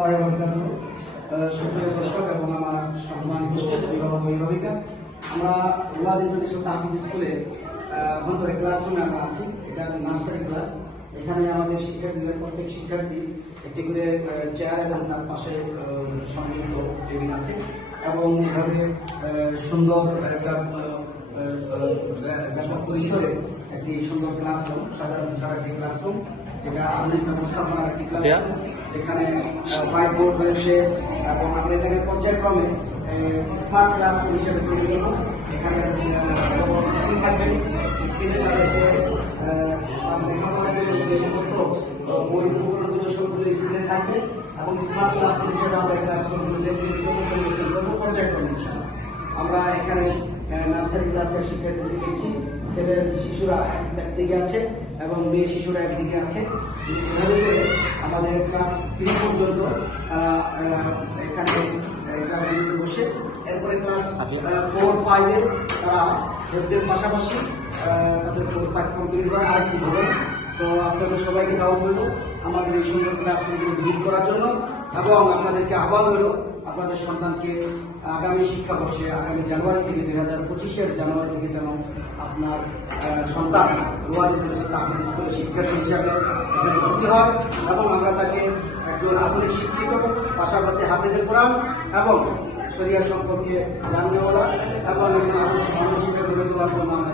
রহমতুল্লাহ বরকাতুহ সুপ্রিয় দর্শক এবং আমার সম্মানিত অভিভাবক অভিভাবিকা আমরা ওয়াদ ইন্টারন্যাশনাল তাহফিজ স্কুলে অভ্যন্তরে ক্লাসরুমে আমরা আছি এটা নার্সারি ক্লাস এখানে আমাদের শিক্ষার্থীদের প্রত্যেক শিক্ষার্থী একটি করে চেয়ার এবং তার পাশে সংযুক্ত টেবিল আছে এবং এভাবে সুন্দর একটা ব্যাপক পরিসরে একটি সুন্দর ক্লাসরুম সাধারণ ছাড়া একটি ক্লাসরুম যেটা আধুনিক ব্যবস্থাপনার একটি ক্লাসরুম যেখানে হোয়াইট বোর্ড রয়েছে এবং আমরা এটাকে পর্যায়ক্রমে স্মার্ট ক্লাসরুম হিসেবে তৈরি করব। এখানে স্ক্রিন থাকবে। স্ক্রিনে তাদেরকে লেখাপড়ার জন্য যে সমস্ত বই সবগুলো স্ক্রিনে থাকবে এবং স্মার্ট ক্লাসরুম হিসেবে আমরা ক্লাসরুমগুলোতে চেষ্টা করব পর্যায়ক্রমে আমরা এখানে নার্সারি ক্লাসের শিক্ষার্থী দেখছি। ছেলে শিশুরা একদিকে আছে এবং মেয়ে শিশুরা একদিকে আছে। এভাবে করে আমাদের ক্লাস থ্রি পর্যন্ত তারা এখানে ক্লাসগুলোতে বসে। এরপরে ক্লাস ফোর ফাইভে তারা হেলথের পাশাপাশি তাদের ফোর ফাইভ কমপ্লিট করে আরেকটি ভবন। তো আপনাদের সবাইকে দাওয়াত করব আমাদের এই সুন্দর ক্লাসরুমগুলো ভিজিট করার জন্য এবং আপনাদেরকে আহ্বান হলো আপনাদের সন্তানকে আগামী শিক্ষাবর্ষে, আগামী জানুয়ারি থেকে দুই হাজার পঁচিশের জানুয়ারি থেকে যেন আপনার সন্তান রোয়াজ তাহমিদ স্কুলের শিক্ষার্থী হিসাবে ভর্তি হয় এবং আমরা তাকে একজন আধুনিক শিক্ষিত, পাশাপাশি হাফেজের কোরআন এবং শরিয়া সম্পর্কে জাননেওয়ালা এবং একজন আদর্শ মানুষ হিসেবে গড়ে তোলার জন্য আমরা